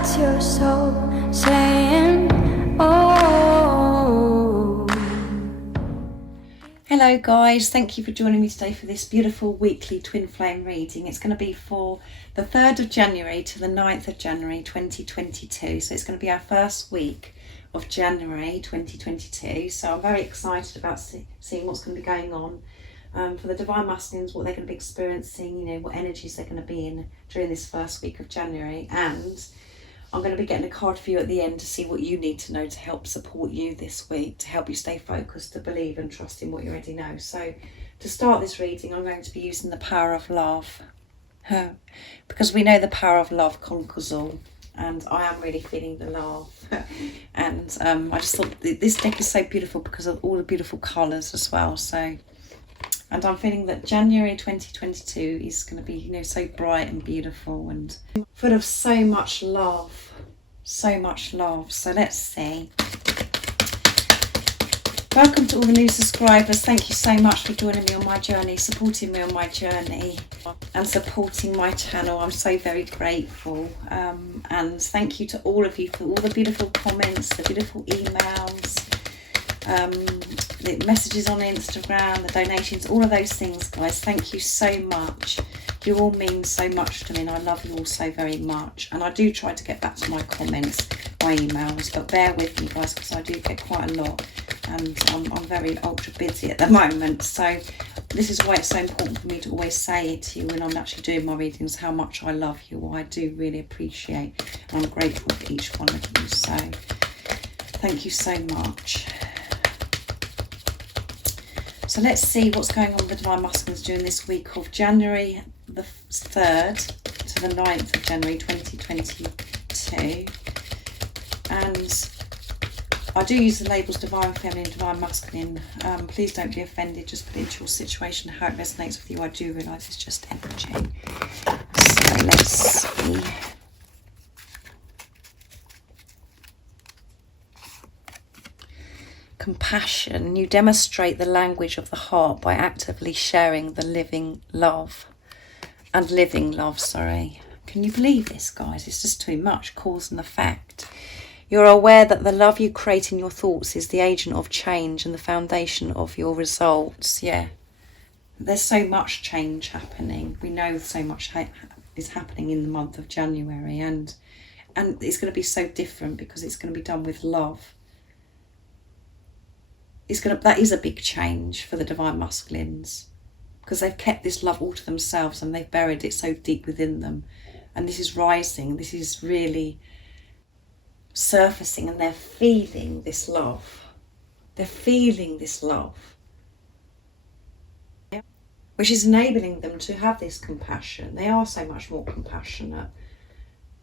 That's your soul saying, oh. Hello guys, thank you for joining me today for this beautiful weekly twin flame reading. It's going to be for the 3rd of January to the 9th of January 2022. So it's going to be our first week of January 2022. So I'm very excited about seeing what's going to be going on for the Divine Masculines, what they're going to be experiencing, you know, what energies they're going to be in during this first week of January. And I'm going to be getting a card for you at the end to see what you need to know to help support you this week, to help you stay focused, to believe and trust in what you already know. So to start this reading, I'm going to be using the power of love, because we know the power of love conquers all, and I am really feeling the love. And I just thought this deck is so beautiful because of all the beautiful colours as well. So, and I'm feeling that January 2022 is going to be, you know, so bright and beautiful and full of so much love, so much love. So let's see. Welcome to all the new subscribers. Thank you so much for joining me on my journey, supporting me on my journey and supporting my channel. I'm so very grateful. And thank you to all of you for all the beautiful comments, the beautiful emails, the messages on Instagram, the donations, all of those things, guys. Thank you so much. You all mean so much to me, and I love you all so very much. And I do try to get back to my comments, my emails, but bear with me, guys, because I do get quite a lot, and I'm very ultra busy at the moment. So this is why it's so important for me to always say it to you when I'm actually doing my readings, how much I love you. I do really appreciate, and I'm grateful for each one of you. So thank you so much. So let's see what's going on with the Divine Masculines during this week of January the 3rd to the 9th of January 2022. And I do use the labels Divine Feminine, Divine Masculine. Please don't be offended, just put it into your situation, how it resonates with you. I do realise it's just energy. So let's see. Compassion. You demonstrate the language of the heart by actively sharing the living love. And living love, sorry. Can you believe this, guys? It's just too much. Cause and effect. You're aware that the love you create in your thoughts is the agent of change and the foundation of your results. Yeah. There's so much change happening. We know so much is happening in the month of January. And it's going to be so different because it's going to be done with love. That is a big change for the Divine Masculines, because they've kept this love all to themselves and they've buried it so deep within them. And this is rising, this is really surfacing, and they're feeling this love. They're feeling this love, which is enabling them to have this compassion. They are so much more compassionate.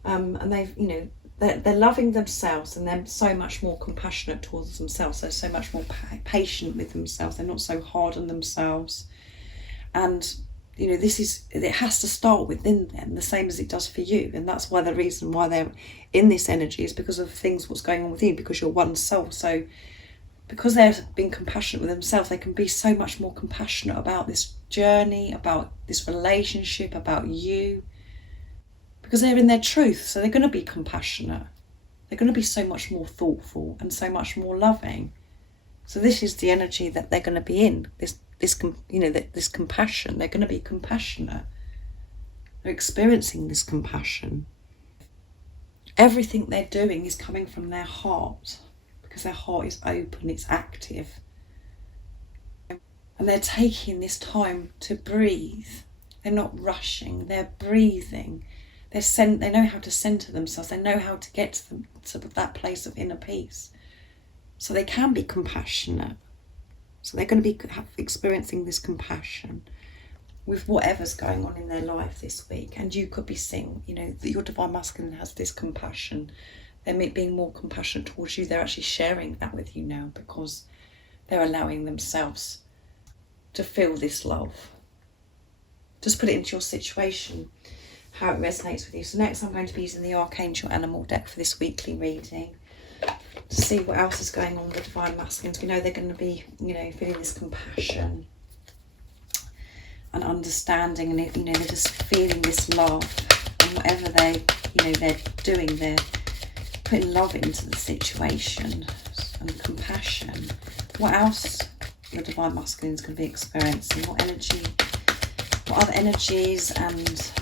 And they've, you know, they're loving themselves, and they're so much more compassionate towards themselves. They're so much more patient with themselves. They're not so hard on themselves. And, you know, it has to start within them, the same as it does for you. And that's why the reason why they're in this energy is because of what's going on with you, because you're one soul. So because they're being compassionate with themselves, they can be so much more compassionate about this journey, about this relationship, about you. Because they're in their truth, so they're going to be compassionate. They're going to be so much more thoughtful and so much more loving. So this is the energy that they're going to be in. This compassion. They're going to be compassionate. They're experiencing this compassion. Everything they're doing is coming from their heart, because their heart is open, it's active, and they're taking this time to breathe. They're not rushing. They're breathing. They know how to centre themselves. They know how to get to that place of inner peace. So they can be compassionate. So they're going to be experiencing this compassion with whatever's going on in their life this week. And you could be seeing, you know, that your Divine Masculine has this compassion. They're being more compassionate towards you. They're actually sharing that with you now, because they're allowing themselves to feel this love. Just put it into your situation, how it resonates with you. So next I'm going to be using the Archangel Animal deck for this weekly reading to see what else is going on with the Divine Masculines. We know they're going to be, you know, feeling this compassion and understanding, and, you know, they're just feeling this love, and whatever they, they're putting love into the situation and compassion. What else the Divine Masculine is going to be experiencing? What other energies, and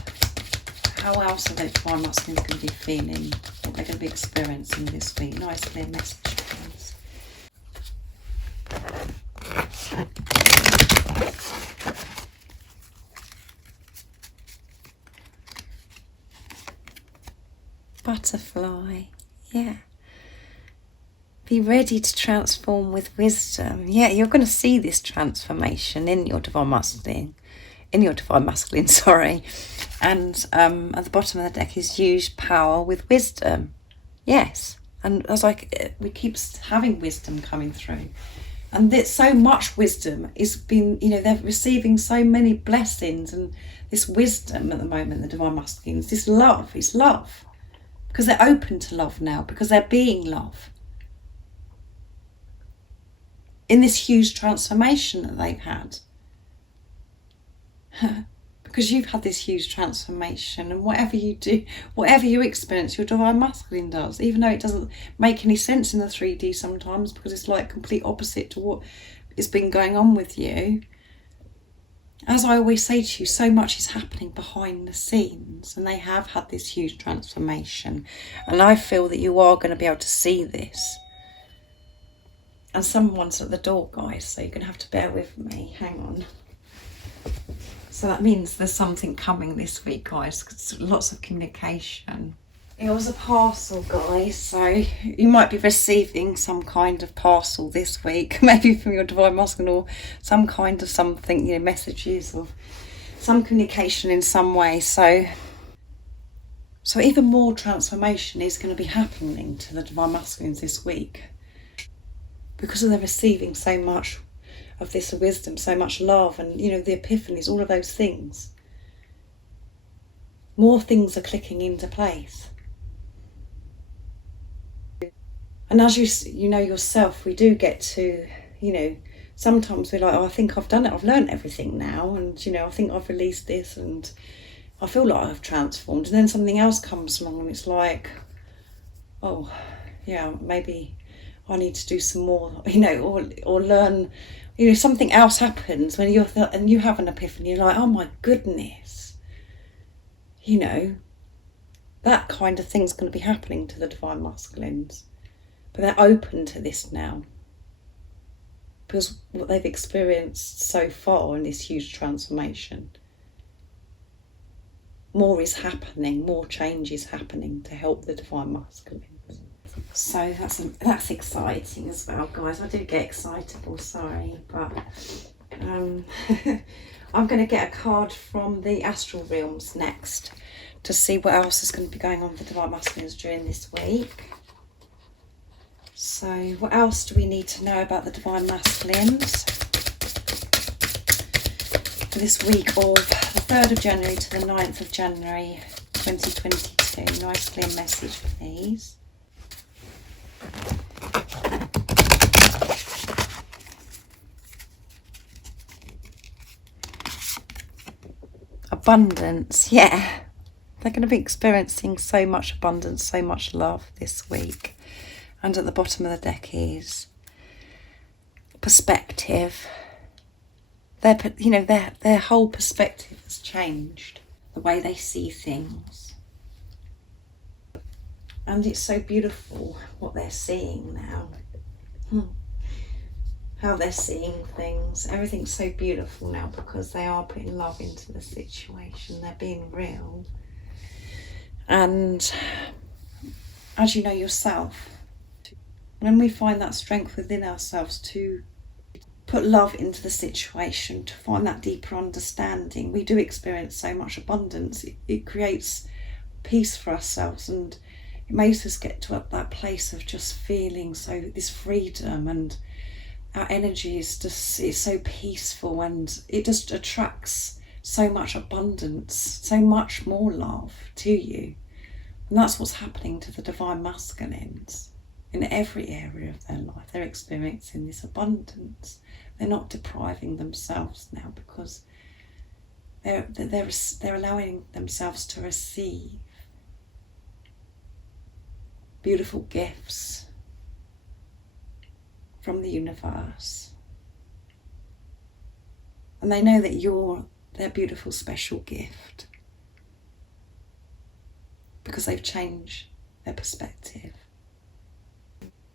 how else are the Divine Masculine going to be feeling? What they're going to be experiencing this week? Nice clear message, please. Butterfly, yeah. Be ready to transform with wisdom. Yeah, you're going to see this transformation in your Divine Masculine. Sorry. And at the bottom of the deck is use power with wisdom. Yes. And as we keep having wisdom coming through. And there's so much wisdom is being, they're receiving so many blessings and this wisdom at the moment, the Divine Masculines, this love, it's love. Because they're open to love now, because they're being love. In this huge transformation that they've had. Because you've had this huge transformation, and whatever you do, whatever you experience, your Divine Masculine does, even though it doesn't make any sense in the 3D sometimes, because it's like complete opposite to what has been going on with you. As I always say to you, so much is happening behind the scenes, and they have had this huge transformation, and I feel that you are going to be able to see this. And someone's at the door, guys, so you're going to have to bear with me. Hang on. So that means there's something coming this week, guys, because lots of communication. It was a parcel, guys, so you might be receiving some kind of parcel this week, maybe from your Divine Masculine, or some kind of something, messages or some communication in some way. So even more transformation is going to be happening to the Divine Masculines this week, because they're receiving so much of this wisdom, so much love, and the epiphanies, all of those things. More things are clicking into place. And as you know yourself, we do get to, sometimes we're like, oh, I think I've done it, I've learned everything now, and I think I've released this, and I feel like I've transformed. And then something else comes along, and it's like, oh, yeah, maybe I need to do some more, or learn. Something else happens when and you have an epiphany. You're like, oh my goodness, that kind of thing's going to be happening to the Divine Masculines, but they're open to this now because what they've experienced so far in this huge transformation. More is happening, more change is happening to help the Divine Masculines. So that's exciting as well, guys. I do get excitable, sorry, but I'm going to get a card from the Astral Realms next to see what else is going to be going on with the Divine Masculines during this week. So what else do we need to know about the Divine Masculines for this week of the 3rd of January to the 9th of January 2022? Nice clear message, please. Abundance, yeah. They're going to be experiencing so much abundance, so much love this week. And at the bottom of the deck is perspective. Their whole perspective has changed. The way they see things. And it's so beautiful what they're seeing now. How they're seeing things. Everything's so beautiful now because they are putting love into the situation. They're being real. And as you know yourself, when we find that strength within ourselves to put love into the situation, to find that deeper understanding, we do experience so much abundance. It creates peace for ourselves, and it makes us get to that place of just feeling this freedom, and our energy is so peaceful, and it just attracts so much abundance, so much more love to you. And that's what's happening to the Divine Masculines in every area of their life. They're experiencing this abundance. They're not depriving themselves now because they're allowing themselves to receive beautiful gifts from the universe. And they know that you're their beautiful special gift because they've changed their perspective.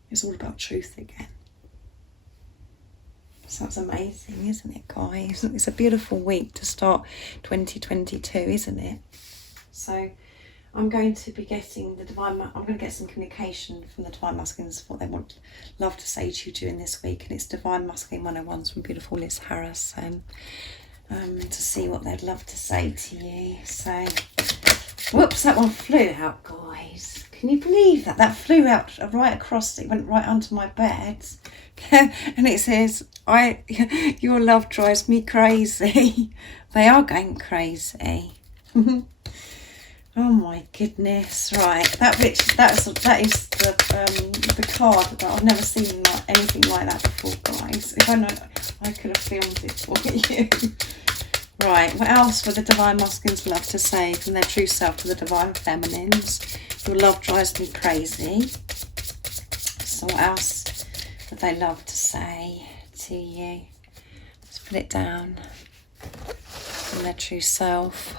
It's all about truth again. So that's amazing, isn't it, guys? It's a beautiful week to start 2022, isn't it? So I'm going to be getting I'm going to get some communication from the Divine Masculines, what they want love to say to you during this week. And it's Divine Masculine 101s from beautiful Liz Harrison, to see what they'd love to say to you. So, whoops, that one flew out, guys. Can you believe that? That flew out right across, it went right onto my bed. And it says, your love drives me crazy. They are going crazy. Oh my goodness! Right, that is the card that I've never seen anything like that before, guys. If I know, I could have filmed it for you. Right, what else would the Divine Masculines love to say from their true self to the Divine Feminines? Your love drives me crazy. So what else would they love to say to you? Let's put it down. From their true self.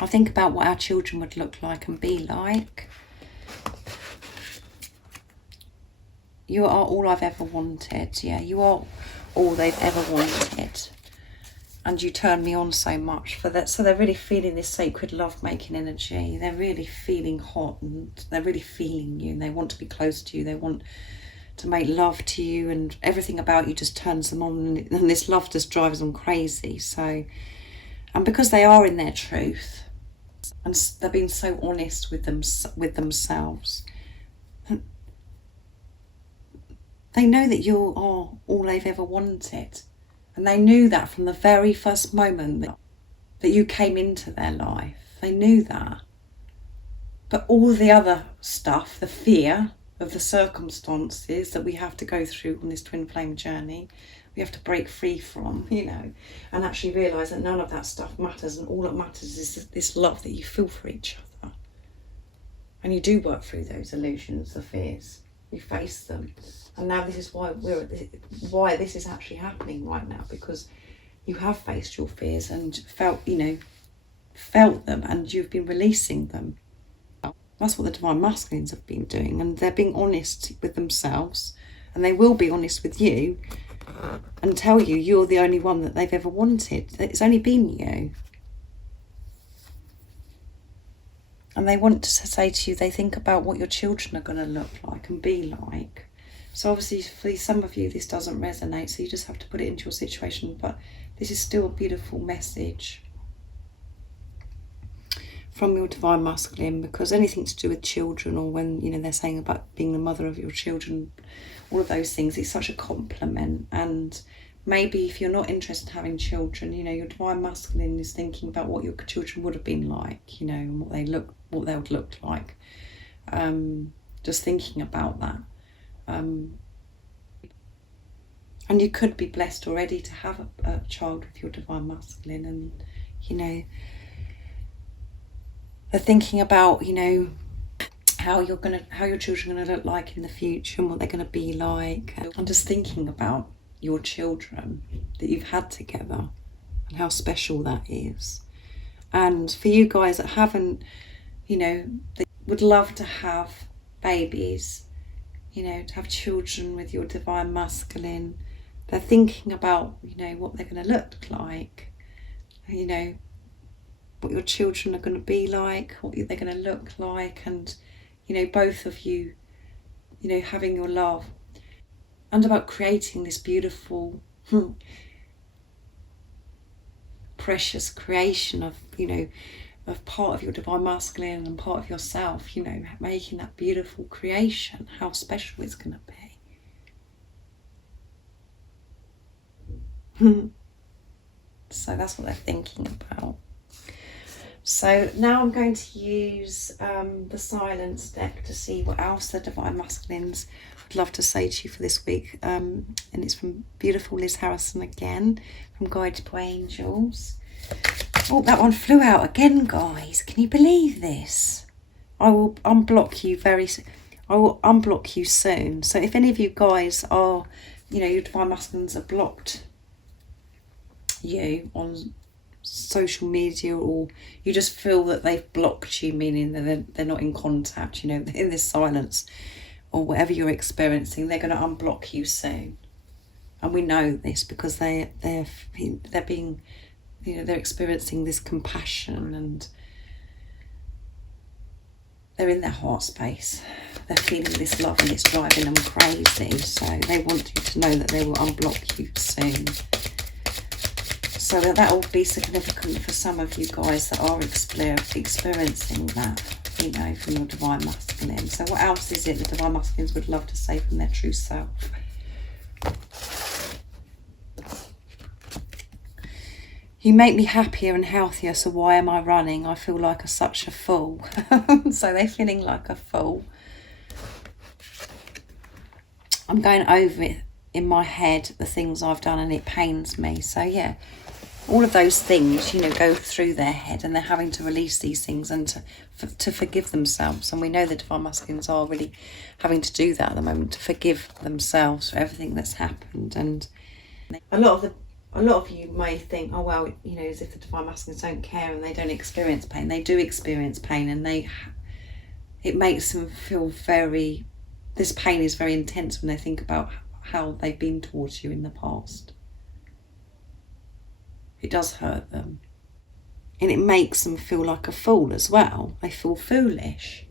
I think about what our children would look like and be like. You are all I've ever wanted. Yeah, you are all they've ever wanted. And you turn me on so much for that. So they're really feeling this sacred love-making energy. They're really feeling hot and they're really feeling you. And they want to be close to you. They want to make love to you. And everything about you just turns them on. And this love just drives them crazy. So, and because they are in their truth, and they're being so honest with themselves, they know that you are all they've ever wanted. And they knew that from the very first moment that you came into their life. They knew that. But all the other stuff, the fear of the circumstances that we have to go through on this twin flame journey, we have to break free from, and actually realise that none of that stuff matters, and all that matters is this love that you feel for each other. And you do work through those illusions, the fears. You face them. And now this is why this is actually happening right now, because you have faced your fears and felt them, and you've been releasing them. That's what the Divine Masculines have been doing, and they're being honest with themselves, and they will be honest with you and tell you you're the only one that they've ever wanted. It's only been you. And they want to say to you, they think about what your children are going to look like and be like. So obviously for some of you this doesn't resonate, so you just have to put it into your situation, but this is still a beautiful message from your Divine Masculine, because anything to do with children, or when they're saying about being the mother of your children, all of those things, it's such a compliment. And maybe if you're not interested in having children, your Divine Masculine is thinking about what your children would have been like, and what they would look like. Just thinking about that. And you could be blessed already to have a child with your Divine Masculine, and they're thinking about how your children are going to look like in the future and what they're going to be like. I'm just thinking about your children that you've had together and how special that is. And for you guys that haven't, that would love to have babies, to have children with your Divine Masculine, they're thinking about, what they're going to look like, what your children are going to be like, what they're going to look like, and, both of you, having your love, and about creating this beautiful, precious creation of, of part of your Divine Masculine and part of yourself, making that beautiful creation, how special it's going to be. So that's what they're thinking about. So now I'm going to use the Silence deck to see what else the Divine Masculines would love to say to you for this week. And it's from beautiful Liz Harrison again, from Guided by Angels. Oh, that one flew out again, guys. Can you believe this? I will unblock you I will unblock you soon. So if any of you guys are, you know, your divine masculines have blocked you on social media, or you just feel that they've blocked you, meaning that they're not in contact, you know, in this silence or whatever you're experiencing, they're going to unblock you soon. And we know this because they're being, you know, they're experiencing this compassion, and they're in their heart space. They're feeling this love and it's driving them crazy. So they want you to know that they will unblock you soon. So that will be significant for some of you guys that are experiencing that, you know, from your divine masculine. So what else is it the divine masculines would love to say from their true self? You make me happier and healthier, so why am I running? I feel like such a fool. So they're feeling like a fool. I'm going over it in my head, the things I've done, and it pains me. So yeah, all of those things, you know, go through their head, and they're having to release these things and to forgive themselves. And we know the divine masculines are really having to do that at the moment, to forgive themselves for everything that's happened. And a lot of you may think, oh well, you know, as if the divine masculines don't care and they don't experience pain. They do experience pain, and it makes them feel this pain is very intense when they think about how they've been towards you in the past. It does hurt them. And it makes them feel like a fool as well. They feel foolish.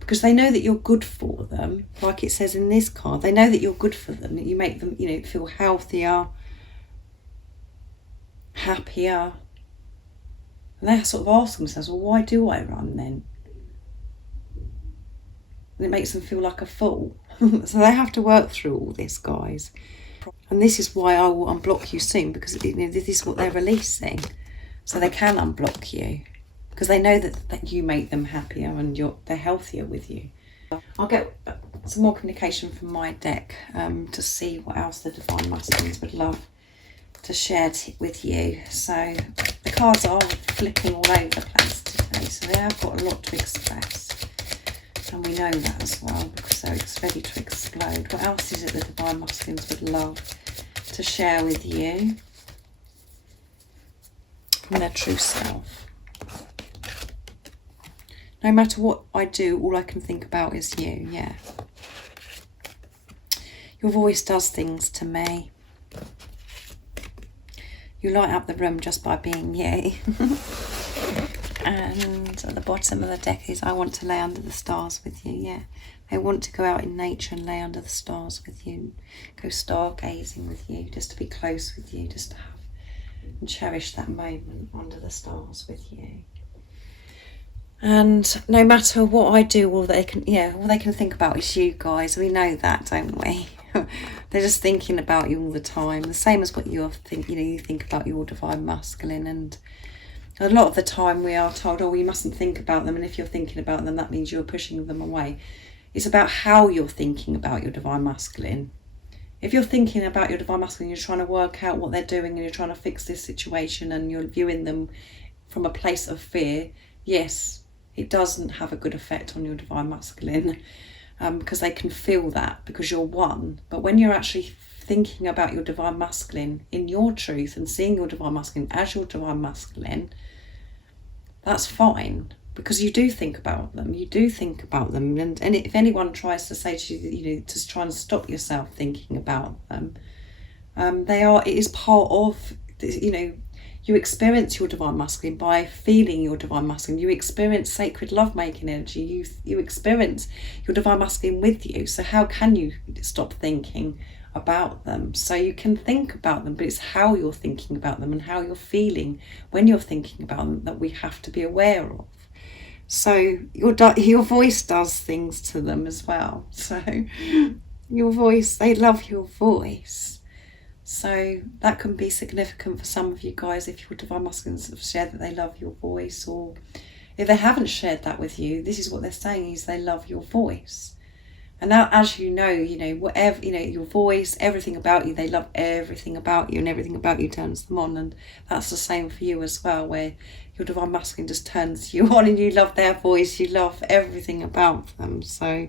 Because they know that you're good for them. Like it says in this card, they know that you're good for them. You make them, you know, feel healthier, happier. And they sort of ask themselves, well, why do I run then? And it makes them feel like a fool. So they have to work through all this, guys. And this is why I will unblock you soon, because, you know, this is what they're releasing. So they can unblock you, because they know that you make them happier and they're healthier with you. I'll get some more communication from my deck to see what else the divine masculines would love to share with you. So the cards are flipping all over the place today, so they have got a lot to express. And we know that as well, because they're ready to explode. What else is it the divine masculines would love to share with you from their true self? No matter what I do, all I can think about is you, yeah. Your voice does things to me. You light up the room just by being you. And at the bottom of the deck is, I want to lay under the stars with you, yeah. I want to go out in nature and lay under the stars with you. Go stargazing with you, just to be close with you, just to have and cherish that moment under the stars with you. And no matter what I do, all they can think about is you, guys. We know that, don't we? They're just thinking about you all the time. The same as what you think about your divine masculine. And a lot of the time we are told, oh, you mustn't think about them, and if you're thinking about them, that means you're pushing them away. It's about how you're thinking about your divine masculine. If you're thinking about your divine masculine, you're trying to work out what they're doing and you're trying to fix this situation and you're viewing them from a place of fear, yes, it doesn't have a good effect on your divine masculine, because they can feel that because you're one. But when you're actually thinking about your divine masculine in your truth and seeing your divine masculine as your divine masculine, that's fine, because you do think about them. And if anyone tries to say to you, you know, to try and stop yourself thinking about them, it is part of, you know, you experience your divine masculine by feeling your divine masculine. You experience sacred lovemaking energy. You experience your divine masculine with you. So how can you stop thinking about them? So you can think about them, but it's how you're thinking about them and how you're feeling when you're thinking about them that we have to be aware of. So your voice does things to them as well. So your voice, they love your voice. So that can be significant for some of you guys if your divine masculines have shared that they love your voice, or if they haven't shared that with you, this is what they're saying, is they love your voice. And now, as you know, whatever, your voice, everything about you, they love everything about you, and everything about you turns them on. And that's the same for you as well, where your divine masculine just turns you on, and you love their voice, you love everything about them. So,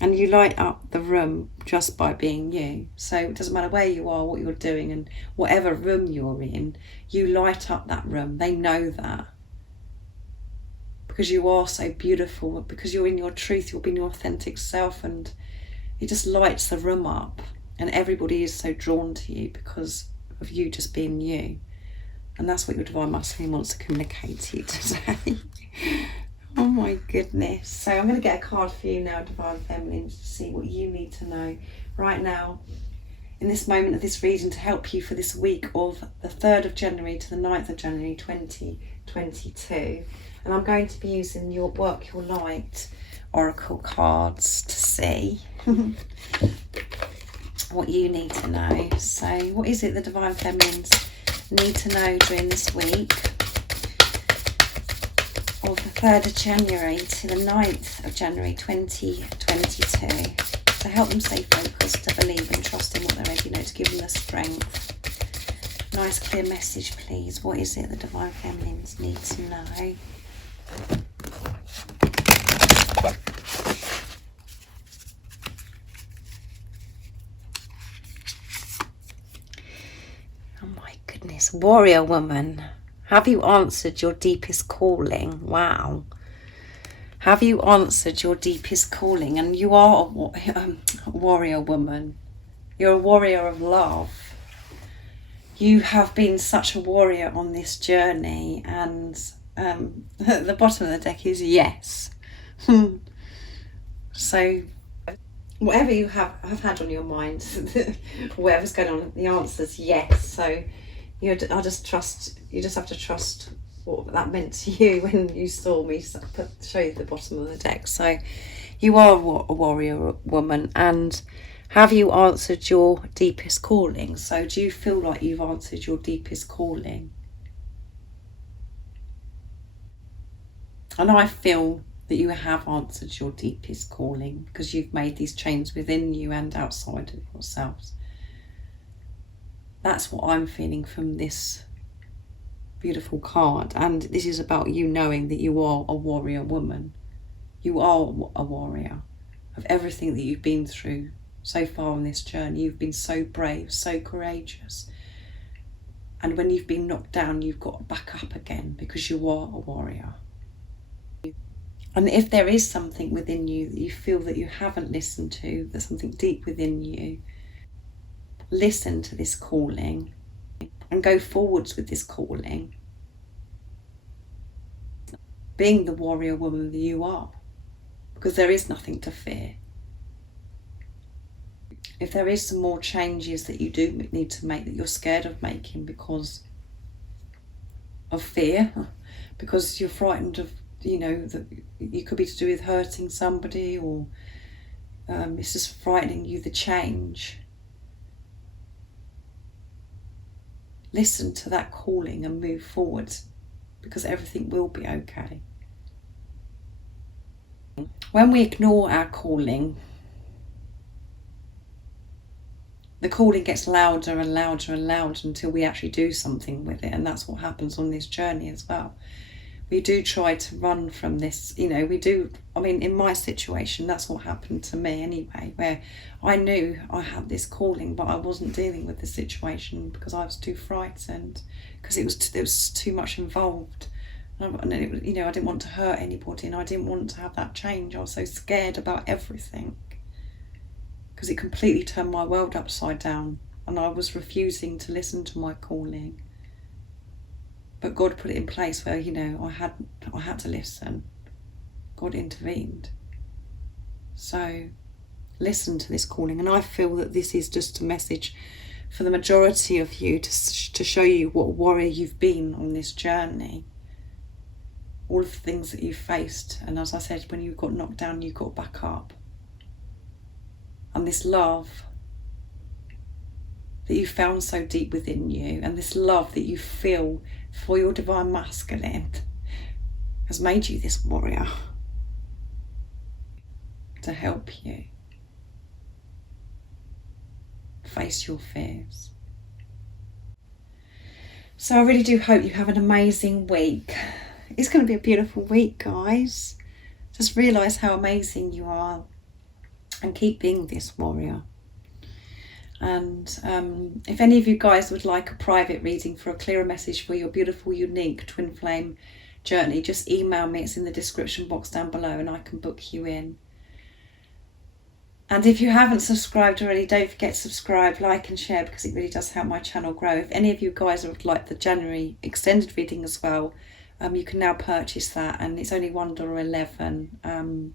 and you light up the room just by being you. So it doesn't matter where you are, what you're doing, and whatever room you're in, you light up that room. They know that. Because you are so beautiful, because you're in your truth, you're being your authentic self, and it just lights the room up, and everybody is so drawn to you because of you just being you. And that's what your divine masculine wants to communicate to you today. Oh my goodness. So I'm going to get a card for you now, divine feminine, to see what you need to know right now in this moment of this reading, to help you for this week of the 3rd of January to the 9th of January 2022. And I'm going to be using your Work Your Light Oracle cards to see what you need to know. So what is it the divine feminines need to know during this week of the 3rd of January to the 9th of January 2022, to help them stay focused, to believe and trust in what they're ready, to give them the strength. Nice clear message, please. What is it the divine feminines need to know? Oh my goodness. Warrior woman, have you answered your deepest calling? Wow. Have you answered your deepest calling? And you are a warrior woman. You're a warrior of love. You have been such a warrior on this journey, and the bottom of the deck is yes. So whatever you have had on your mind, whatever's going on, the answer's yes. So you just have to trust what that meant to you when you saw me show you the bottom of the deck. So you are a warrior woman, and have you answered your deepest calling? So do you feel like you've answered your deepest calling? And I feel that you have answered your deepest calling, because you've made these changes within you and outside of yourselves. That's what I'm feeling from this beautiful card. And this is about you knowing that you are a warrior woman. You are a warrior of everything that you've been through so far on this journey. You've been so brave, so courageous. And when you've been knocked down, you've got back up again, because you are a warrior. And if there is something within you that you feel that you haven't listened to, there's something deep within you, listen to this calling and go forwards with this calling, being the warrior woman that you are, because there is nothing to fear. If there is some more changes that you do need to make, that you're scared of making because of fear, because you're frightened of, that it could be to do with hurting somebody, or it's just frightening you, the change. Listen to that calling and move forward, because everything will be okay. When we ignore our calling, the calling gets louder and louder and louder until we actually do something with it. And that's what happens on this journey as well. We do try to run from this, in my situation, that's what happened to me anyway, where I knew I had this calling, but I wasn't dealing with the situation because I was too frightened, because there was too much involved. And I didn't want to hurt anybody, and I didn't want to have that change. I was so scared about everything, because it completely turned my world upside down, and I was refusing to listen to my calling. But God put it in place where, I had to listen. God intervened. So listen to this calling. And I feel that this is just a message for the majority of you to show you what warrior you've been on this journey. All of the things that you've faced. And as I said, when you got knocked down, you got back up. And this love that you found so deep within you, and this love that you feel for your divine masculine, has made you this warrior to help you. face your fears. So I really do hope you have an amazing week. It's going to be a beautiful week, guys. Just realise how amazing you are and keep being this warrior. And if any of you guys would like a private reading for a clearer message for your beautiful, unique twin flame journey, just email me. It's in the description box down below and I can book you in. And if you haven't subscribed already, don't forget to subscribe, like and share, because it really does help my channel grow. If any of you guys would like the January extended reading as well, you can now purchase that, and it's only $1.11.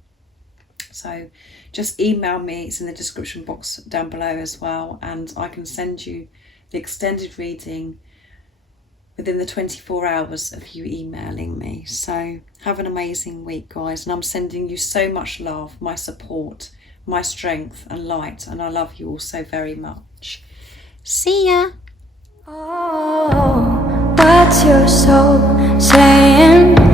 So just email me, it's in the description box down below as well, and I can send you the extended reading within the 24 hours of you emailing me. So have an amazing week, guys, and I'm sending you so much love, my support, my strength and light, and I love you all so very much. See ya! Oh, what's your soul saying?